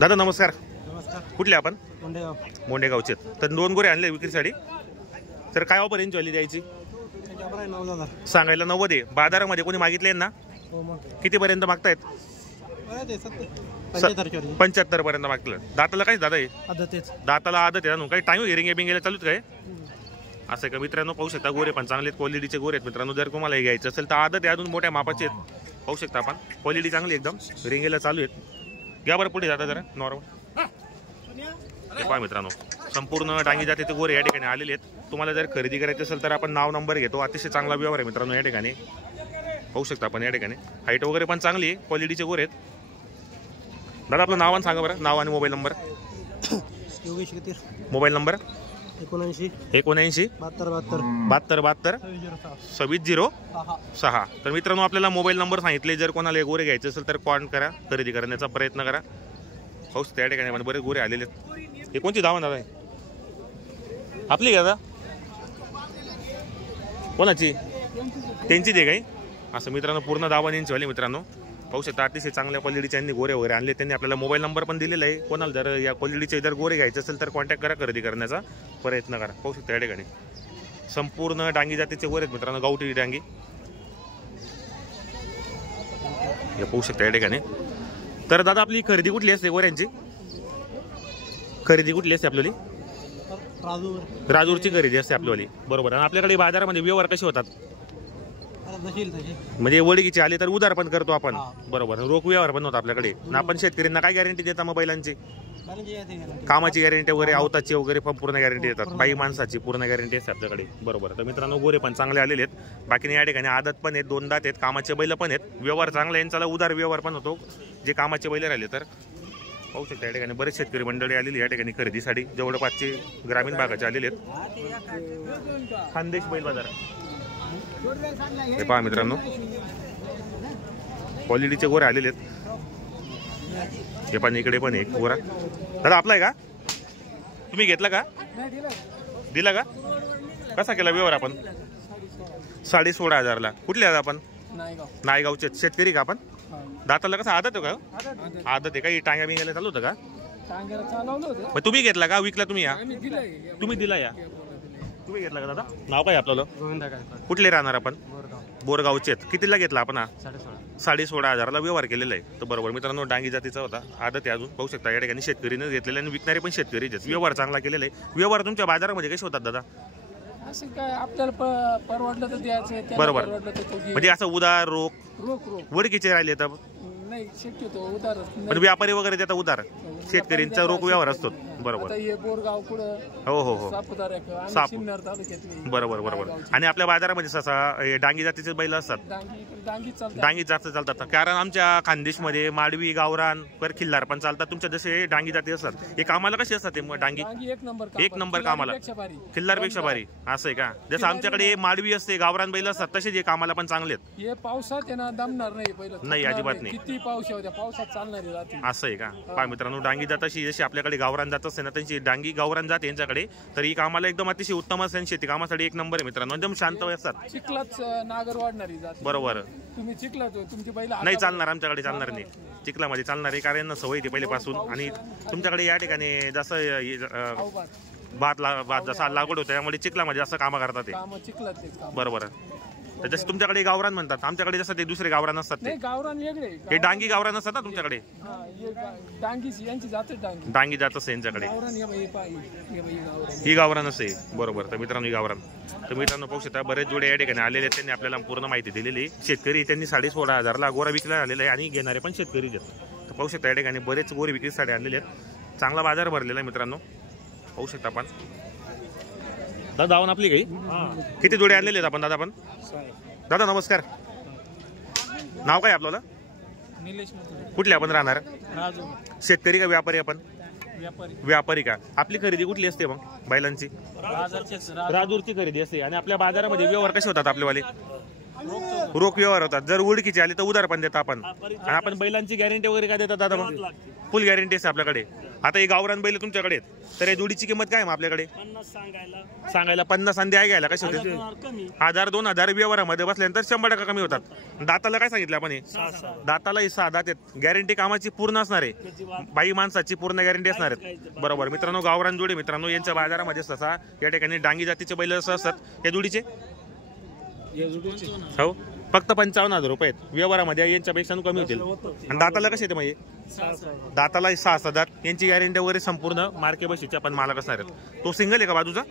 दादा नमस्कार. नमस्कार. कुठले आपण? मोंडेगाव. मोंडेगावचे. तर 2 गोरे आणले विक्रीसाठी. तर काय ऑफर रेंज वाली द्यायची? त्याच्यावर 9000 सांगायला 90 आहे. बाजारामध्ये कोणी मागितले ना? हो मग किती पर्यंत मागतायत? ते 75 पर्यंत मागतील. दाताला काय दादा आहे? आदतेच दाताला आदत आहे ना. काही टाइम हिरिंग बिंगेला चालूच काय असं आहे का मित्रांनो? पाहू शकता गोरे पण चांगले क्वालिटीचे गोरे आहेत मित्रांनो. जर तुम्हाला हे घ्यायचं असेल तर आदत आहे, अजून मोठ्या मापाचे आहेत. पाहू शकता आपण क्वालिटी चांगली एकदम रिंगेला चालू आहेत. घ्या बरं पुढे जाता जरा नॉर्मल. पहा मित्रांनो संपूर्ण डांगी जातीचे गोरे या ठिकाणी आलेले आहेत. तुम्हाला जर खरेदी करायची असेल तर आपण नाव नंबर घेतो. अतिशय चांगला व्यवहार आहे मित्रांनो या ठिकाणी. पाहू शकता आपण या ठिकाणी हाईट वगैरे पण चांगली आहे, क्वालिटीचे गोरे आहेत. दादा आपलं नाव आणि सांगा बरं. नाव आणि mobile number. Yogesh Kitir. Mobile number 79 72 72 2606. तर मित्रांनो आपल्याला मोबाईल नंबर सांगितले. जर कोणाला गोरे घ्यायचे असेल तर कॉन्टॅक्ट करा, खरेदी करण्याचा प्रयत्न करा. पाहू त्या ठिकाणी पण बरेच गोरे आलेले आहेत. हे कोणती धावा दादा आहे आपली? का कोणाची? त्यांचीच आहे काही असं मित्रांनो. पूर्ण दावा यांची वाली मित्रांनो. पाहू शकता अतिशय चांगल्या क्वालिटीचे यांनी गोरे वगैरे आणले. त्यांनी आपल्याला मोबाईल नंबर पण दिलेला आहे. कोणाला जर या क्वालिटीचे जर गोरे घ्यायचे असेल तर कॉन्टॅक्ट करा, खरेदी करण्याचा प्रयत्न करा. पाहू शकता या ठिकाणी संपूर्ण डांगी जातीचे गोरे आहेत मित्रांनो, गावठी डांगी. हे पाहू शकता या ठिकाणी. तर दादा आपली खरेदी कुठली असते गोऱ्यांची? खरेदी कुठली असते आपल्याली? राजूरची खरेदी असते आपल्यावाली. बरोबर. आणि आपल्याकडे बाजारामध्ये व्यवहार कसे होतात? म्हणजे वडीकीचे आले तर उधार पण करतो आपण. बरोबर. रोख व्यवहार पण होता आपल्याकडे. आपण शेतकऱ्यांना काय गॅरंटी देता मोबाईलांची? कामाची गॅरंटी वगैरे, अवताची वगैरे पण पूर्ण गॅरंटी देतात. बाई माणसाची पूर्ण गॅरंटी असते आपल्याकडे. बरोबर. तर मित्रांनो गोरे पण चांगले आलेले आहेत. बाकी या ठिकाणी आदत पण आहेत, 2 दात आहेत, कामाचे बैल पण आहेत. व्यवहार चांगला यांचा उधार व्यवहार पण होतो जे कामाचे बैल राहिले तर. पाहू शकता या ठिकाणी बरेच शेतकरी मंडळी आलेली या ठिकाणी खरेदीसाठी. जवळपासचे ग्रामीण भागाचे आलेले आहेत. खानदेश बैल बाजार. हे पहा मित्रांनो क्वालिटीचे गोरे आलेले आहेत. हे पण इकडे पण एक गोरा. दादा आपला आहे का? तुम्ही घेतला का? दिला का? कसा केला व्यवहार आपण? 16,500 ला. कुठले आहेत आपण? नायगावचे. शेतकरी का आपण? दाताला कसं आदत आहे का? आदत आहे का? ही टांग्या बिंग्याला चालू होतं का? मग तुम्ही घेतला का? विकला तुम्ही? या तुम्ही दिला या तुम्ही घेतला का दादा? नाव काय आपल्याला? कुठले राहणार आपण? बोरगावचे. कितीला घेतला आपण? 16,500 ला व्यवहार केलेला आहे. तर बरोबर मित्रांनो डांगी जातीचा होता, आदत आहे अजून. पाहू शकता या ठिकाणी शेतकरीने घेतलेले आणि विकणारे पण शेतकरीच. व्यवहार चांगला केलेला आहे. व्यवहार तुमच्या बाजारामध्ये कसे होतात दादा? असं काय आपल्याला परवडलं तर द्यायचं. बरोबर. म्हणजे असं उधार रोख वडकीचे राहिले तर नाही शक्यतो उधार. पण व्यापारी वगैरे देतात उधार. शेतकऱ्यांचा रोख व्यवहार असतो. बरोबर. हो हो हो. बरोबर बरोबर. आणि आपल्या बाजारामध्ये ससा डांगी जातीचे बैल असतात. डांगी जास्त चालतात कारण आमच्या खानदेशमध्ये माडवी, गावरान पर खिल्लार पण चालतात. तुमच्या जसे डांगी जाती असतात हे कामाला कशी असतात? ते डांगी एक नंबर कामाला, खिल्लारपेक्षा भारी. असं आहे का? जसं आमच्याकडे माडवी असते, गावरान बैल असतात, तसेच हे कामाला पण चांगले आहेत. हे पावसात दमणार नाही अजिबात नाही. किती पाऊस होत्या पावसात चालणार. असं आहे का? पहा मित्रांनो डांगी जात अशी जशी आपल्याकडे गावरान जात असते ना, त्यांची डांगी गावरान जात यांच्याकडे. तर ही कामाला एकदम अतिशय उत्तम असते. शेती कामासाठी एक नंबर आहे मित्रांनो. एकदम शांत असतात. चिखलाच नागर वाढणारी जात. बरोबर. तुम्ही चिखलाच तुमची बैल नाही चालणार. आमच्याकडे चालणार नाही. चिखलामध्ये चालणार आहे कारण यांना सवय ती पहिल्यापासून. आणि तुमच्याकडे या ठिकाणी जसं भात जसा लागवड होते त्यामुळे चिखलामध्ये जास्त कामं करतात ते. बरोबर. तर जसं तुमच्याकडे गावरान म्हणतात, आमच्याकडे जसं ते दुसरे गावरान असतात. ते गावरान वेगळे. हे डांगी गावरान असतात ना तुमच्याकडे? डांगी जात असते यांच्याकडे. ही गावरान असते. बरोबर. तर मित्रांनो ही गावरान. तर मित्रांनो पाहू शकता बरेच जोडे या ठिकाणी आलेले आहेत. त्यांनी आपल्याला पूर्ण माहिती दिलेली. शेतकरी त्यांनी 16,500 ला गोरा विकला आलेला आहे आणि घेणारे पण शेतकरी आहेत. तर पाहू शकता या ठिकाणी बरेच गोरे विक्रीसाठी आलेले आहेत. चांगला बाजार भरलेला आहे मित्रांनो. पाहू शकता आपण. दादा दावण आपली काही किती जोडे आणलेले आहेत आपण दादा? आपण दादा नमस्कार. नाव काय आपल्याला? निलेश. कुठले आपण राहणार? शेतकरी का व्यापारी आपण? व्यापारी का? आपली खरेदी कुठली असते मग बैलांची? राजूरची खरेदी असते. आणि आपल्या बाजारामध्ये व्यवहार कसे होतात आपल्यावाले? रोख व्यवहार होतात. जर ओळखीचे आले तर उधार पण देतात आपण. आणि आपण बैलांची गॅरंटी वगैरे काय देतात दादा? मग फुल गॅरंटी असते आपल्याकडे. आता हे गावरान बैल तुमच्याकडे आहेत, तर या जोडीची किंमत काय मग आपल्याकडे? 50 सांगायला 50 आणि द्या घ्यायला कसे होते? 1000-2000 व्यवहारामध्ये बसल्यानंतर 100% कमी होतात. दाताला काय सांगितलं आपण? दाताला हे 6 दात आहेत. गॅरंटी कामाची पूर्ण असणार आहे, बाई माणसाची पूर्ण गॅरंटी असणार आहेत. बरोबर मित्रांनो, गावरान जोडी मित्रांनो यांच्या बाजारामध्ये तसा या ठिकाणी डांगी जातीचे बैल असं असतात. या जोडीचे हो फक्त 55,000 रुपये आहेत. व्यवहारामध्ये यांच्यापेक्षा कमी होतील. आणि दाताला कसे येते म्हणजे? दाताला 6 दात. यांची गॅरंटी वगैरे संपूर्ण मार्के बशीचे आपण मालक असणार आहेत. तो सिंगल आहे का बाजूचा?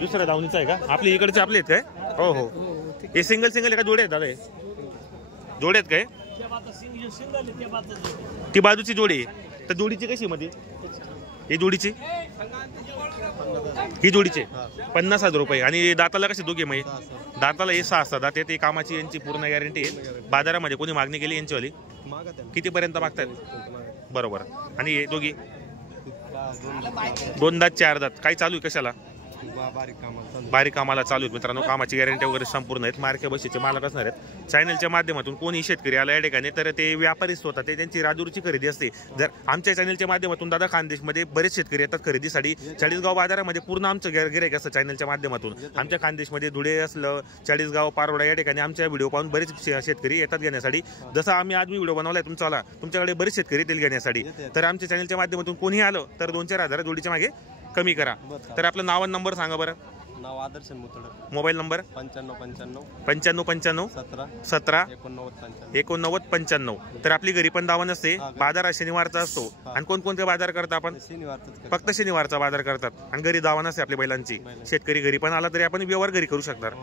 दुसऱ्या धावणीचा आहे का? आपले इकडचे आपले आहेत काय? हो हो, हे सिंगल आहे का जोडे आहेत दादा? हे जोडे आहेत काय? ती बाजूची जोडी आहे. तर जोडीची कशी मध्ये? ही जोडीची ही जोडीचे 50,000 रुपये. आणि दाताला कसे दोघे मग? दाताला हे 6 दात आहेत. कामाची यांची पूर्ण गॅरंटी आहे. बाजारामध्ये कोणी मागणी केली यांचीवाली कितीपर्यंत मागतात? बरोबर. आणि हे दोघी 2 दात 4 दात. काय चालू आहे कशाला? बारीक कामाला चालू आहेत मित्रांनो. कामाची गॅरंटी वगैरे संपूर्ण आहेत. मार्के बशीचे मालक असणार आहेत. चॅनलच्या माध्यमातून कोणी शेतकरी आला या ठिकाणी तर ते व्यापारीच होतात, ते त्यांची राजूरची खरेदी असते. जर आमच्या चॅनलच्या माध्यमातून दादा खानदेशमध्ये बरेच शेतकरी येतात खरेदीसाठी. चाळीसगाव बाजारामध्ये पूर्ण आमचं गिराईक असतं चॅनलच्या माध्यमातून. आमच्या खानदेशमध्ये धुळे असलं, चाळीसगाव, पारोडा या ठिकाणी आमच्या व्हिडिओ पाहून बरेच शेतकरी येतात घेण्यासाठी. जसं आम्ही आज व्हिडिओ बनवलाय तुमच्याकडे बरेच शेतकरी येतील घेण्यासाठी. तर आमच्या चॅनलच्या माध्यमातून कोणी आलं तर 2-4 हजार जोडीच्या मागे कमी करा. तर आपलं नाव आणि नंबर सांगा बरं. नाव आदर्श मुतड. Mobile number 95 17 89 89 95. तर आपली घरी पण दावा नसते. बाजार शनिवारचा असतो. आणि कोणकोणते बाजार करता आपण? फक्त शनिवारचा बाजार करतात. आणि घरी दावा नसते आपल्या बैलांची. शेतकरी घरी पण आला तरी आपण व्यवहार घरी करू शकणार.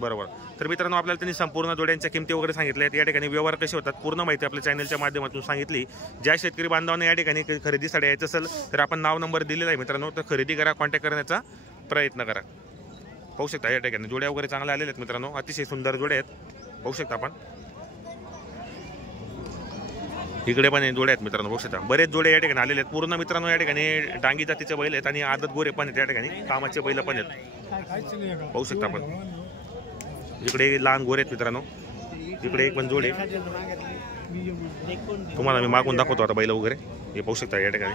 बरोबर. तर मित्रांनो, आपल्याला त्यांनी संपूर्ण जोड्यांच्या किमती वगैरे सांगितल्या आहेत. या ठिकाणी व्यवहार कसे होतात पूर्ण माहिती आपल्या चॅनलच्या माध्यमातून सांगितली. ज्या शेतकरी बांधवांना या ठिकाणी खरेदीसाठी यायचं असेल तर आपण नाव नंबर दिलेला आहे मित्रांनो. तर खरेदी करा, कॉन्टॅक्ट करण्याचा प्रयत्न करा. पाहू शकता या ठिकाणी जोड्या वगैरे चांगल्या आलेल्या आहेत मित्रांनो. अतिशय सुंदर जोड्या आहेत. पाहू शकता आपण. इकडे पण जोड्या आहेत मित्रांनो. पाहू शकता बरेच जोडे या ठिकाणी आलेले आहेत पूर्ण मित्रांनो. या ठिकाणी डांगी जातीचे बैल आहेत आणि आदत गोरे पण आहेत. या ठिकाणी कामाचे बैल पण आहेत. पाहू शकता आपण. इकडे लहान गोरे आहेत मित्रांनो. इकडे एक पण जोडे तुम्हाला मी मागून दाखवतो आता बैल वगैरे. हे पाहू शकता या ठिकाणी.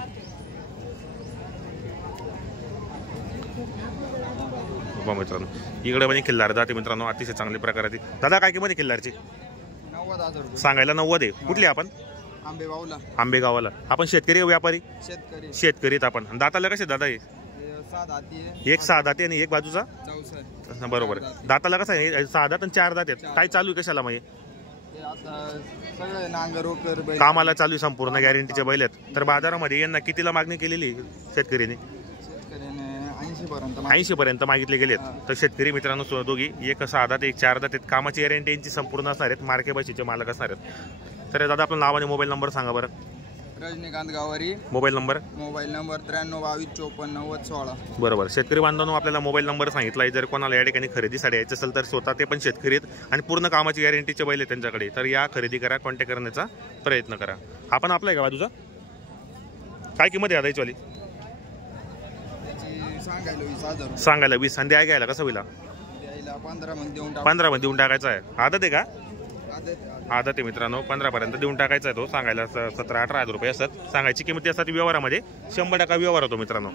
मित्रांनो इकडे पण खिल्लार जाते मित्रांनो. अतिशय चांगल्या प्रकाराची. दादा काय किंमत आहे खिल्लारची? 90,000 सांगायला 90 आहे. कुठली आपण? आंबेगावाला. आपण शेतकरी व्यापारी? शेतकरीत आपण. दाताला कसे दादा? हे 6 दाते आणि एक बाजूचा? बरोबर. दाताला कसं आहे? 6 दात आणि 4 दात आहेत. काय चालू आहे कशाला म्हणजे? कामाला चालू आहे. संपूर्ण गॅरंटीचे बैल आहेत. तर बाजारामध्ये यांना कितीला मागणी केलेली शेतकरीने? 80 पर्यंत मागितले गेलेत. तर शेतकरी मित्रांनो दोघी एक 6 दात एक 4 दात आहेत. कामाची गॅरंटी यांची संपूर्ण असणार आहेत. मार्के बशीचे मालक असणार आहेत. तर दादा आपलं नाव आणि मोबाईल नंबर सांगा बरं. रजनीकांत गावारी. Mobile number 93 22 54 90 16. बरोबर. शेतकरी बांधवांनो आपल्याला मोबाईल नंबर सांगितला आहे. जर कोणाला या ठिकाणी खरेदीसाठी यायचं असेल तर स्वतः ते पण शेतकरी आहेत आणि पूर्ण कामाची गॅरंटीचे बैल आहेत त्यांच्याकडे. तर या खरेदी करा, कॉन्टॅक्ट करण्याचा प्रयत्न करा. आपण आपला आहे का बाजूचा? काय किंमत आहे आता याचीवाली? सांगायला 20 आणि द्या घ्यायला कसं होईल? 15 मध्ये देऊन टाकायचा आहे. आदत आहे का? आदत आहे मित्रांनो. 15 पर्यंत देऊन टाकायचा आहे तो. सांगायला 17-18 हजार रुपये असतात. सांगायची किंमत असतात. व्यवहारामध्ये 100% व्यवहार होतो मित्रांनो.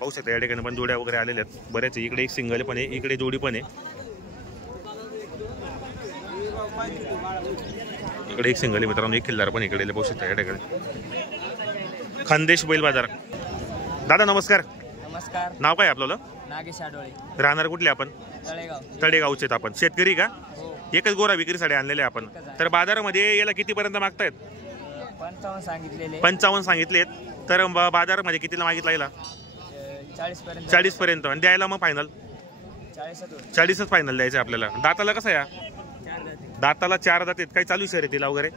पाहू शकता या ठिकाणी पण जोड्या वगैरे आलेल्या आहेत बरेच. इकडे एक सिंगल पण आहे, इकडे जोडी पण आहे. इकडे एक सिंगल आहे मित्रांनो, एक खिल्लार पण इकडे. पाहू शकता या ठिकाणी खानदेश बैल बाजार. दादा नमस्कार. नमस्कार. नाव काय आपलं? नागेश आडोळे. राहणार कुठले आपण? तळेगावचे. आपण शेतकरी का? एकच गोरा विक्रीसाठी आणलेले आपण. तर बाजारामध्ये याला कितीपर्यंत मागतायत? 55 सांगितलेले. 55 सांगितलेत. तर बाजारामध्ये कितीला मागितला याला? 40 पर्यंत. आणि द्यायला मग फायनल 40च फायनल द्यायचं आपल्याला. दाताला कसं या? दाताला 4 दात आहेत. काही चालू शर्यतीला वगैरे?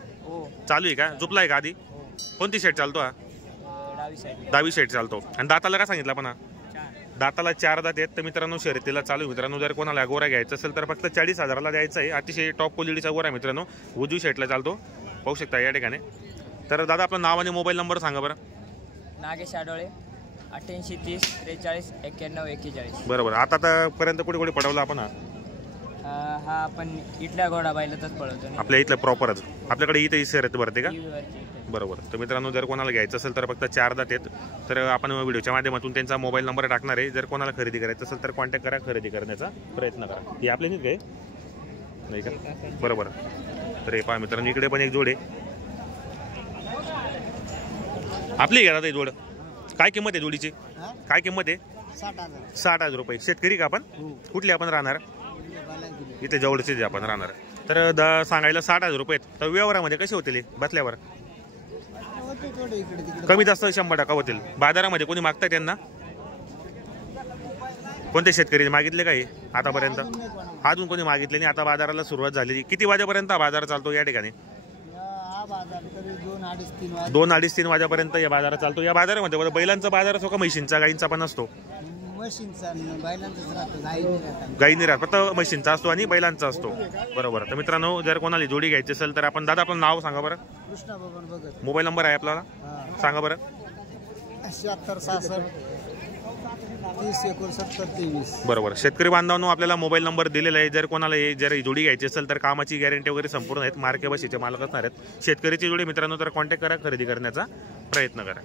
चालू आहे का? झोपलाय का आधी? कोणती शेट चालतो हा? डावी शेट चालतो. आणि दाताला काय सांगितलं आपण? दाताला 4 दात आहेत. तर मित्रांनो शर्यतीला चालू मित्रांनो. जर कोणाला गोरा घ्यायचा असेल तर फक्त 40,000ला द्यायचा आहे. अतिशय टॉप क्वालिटीचा गोरा मित्रांनो. उजवी शेटला चालतो. पाहू शकता या ठिकाणी. तर दादा आपलं नाव आणि मोबाईल नंबर सांगा बरं. नागेश आडोळे 88 30 43 91 41. बरोबर. आता पर्यंत कुठे कुठे पडवला आपण? हा आपण इथल्या घोडा बैलातच पळवतो नाही. आपल्या इथलं प्रॉपरच आपल्याकडे इथे शर्यत भरते का? TV वरची इथे. बरोबर. तर मित्रांनो जर कोणाला घ्यायचं असेल तर फक्त 4 दात आहेत. तर आपण व्हिडिओच्या माध्यमातून त्यांचा मोबाईल नंबर टाकणार आहे. जर कोणाला खरेदी करायचं असेल तर कॉन्टॅक्ट करा, खरेदी करण्याचा प्रयत्न करा. हे आपले नाही काय नाही का? बरोबर. तर हे पहा मित्रांनो इकडे पण एक जोड आहे. आपली घ्या दादा जोड. काय किंमत आहे जोडीची? काय किंमत आहे? 60,000 रुपये. शेतकरी का आपण? कुठले आपण राहणार? इथे जवळचे जे आपण राहणार. तर सांगायला 60,000 रुपये आहेत. तर व्यवहारामध्ये कसे होतील बसल्यावर? कमी जास्त 100% होतील. बाजारामध्ये कोणी मागताय त्यांना? कोणते शेतकरी मागितले काही आतापर्यंत? अजून कोणी मागितले नाही. आता बाजाराला सुरुवात झालेली. किती वाजेपर्यंत हा बाजार चालतो या ठिकाणी? 2-2:30-3 वाजेपर्यंत या बाजारात चालतो. या बाजारामध्ये बैलांचा बाजार असतो का म्हशींचा गाईंचा पण असतो? गाईंनी राहत फक्त म्हशींचा असतो आणि बैलांचा असतो. बरोबर. तर मित्रांनो जर कोणाला जोडी घ्यायची असेल तर आपण दादा आपलं नाव सांगा बरं. कृष्णा बबन भगत. मोबाईल नंबर आहे आपल्याला सांगा बरं. 76-66-30-69-23. बरोबर. शेतकरी बांधवांनो आपल्याला मोबाईल नंबर दिलेला आहे. जर कोणाला जर जोडी घ्यायची असेल तर कामाची गॅरंटी वगैरे संपूर्ण आहेत. मार्के बशीचे मालक असणार आहेत. शेतकरीची जोडी मित्रांनो तर कॉन्टॅक्ट करा, खरेदी करण्याचा प्रयत्न करा.